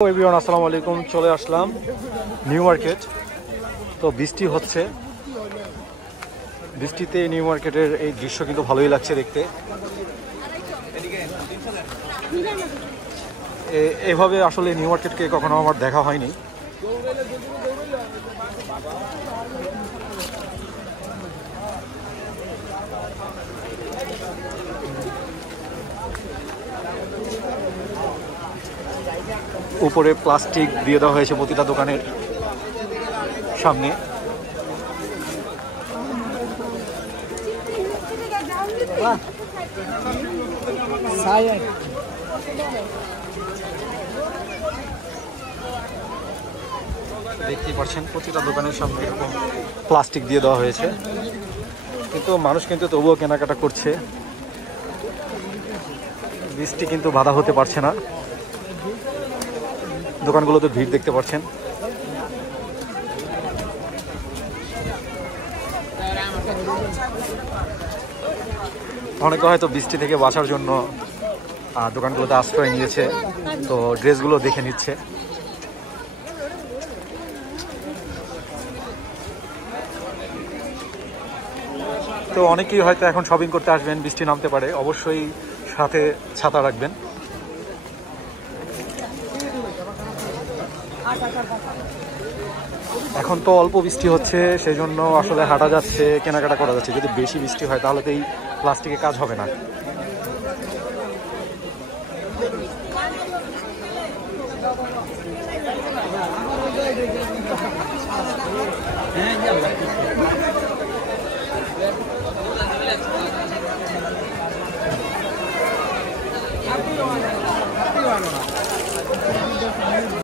Everyone আসসালামু আলাইকুম। চলে আসলাম নিউ মার্কেট। তো বৃষ্টি হচ্ছে, বৃষ্টিতে নিউ মার্কেটের এই দৃশ্য কিন্তু ভালোই লাগছে দেখতে। এভাবে আসলে নিউ মার্কেটকে কখনো আমার দেখা হয়নি। উপরে প্লাস্টিক দিয়ে দেওয়া হয়েছে প্রতিটা দোকানের সামনে। দেখতেই পাচ্ছেন প্রতিটা দোকানের সামনে এরকম প্লাস্টিক দিয়ে দেওয়া হয়েছে, কিন্তু মানুষ কিন্তু তবুও কেনাকাটা করছে। বৃষ্টি কিন্তু বাধা হতে পারছে না। দোকানগুলোতে ভিড় দেখতে পাচ্ছেন। অনেকে হয়তো বৃষ্টি থেকে বাঁচার জন্য দোকানগুলোতে আশ্রয় নিয়েছে, তো ড্রেসগুলো দেখে নিচ্ছে। তো অনেকেই হয়তো এখন শপিং করতে আসবেন, বৃষ্টি নামতে পারে, অবশ্যই সাথে ছাতা রাখবেন। এখন তো অল্প বৃষ্টি হচ্ছে, সেই জন্য আসলে হাঁটা যাচ্ছে, কেনাকাটা করা যাচ্ছে। যদি বেশি বৃষ্টি হয় তাহলে তো এই প্লাস্টিকে কাজ হবে না।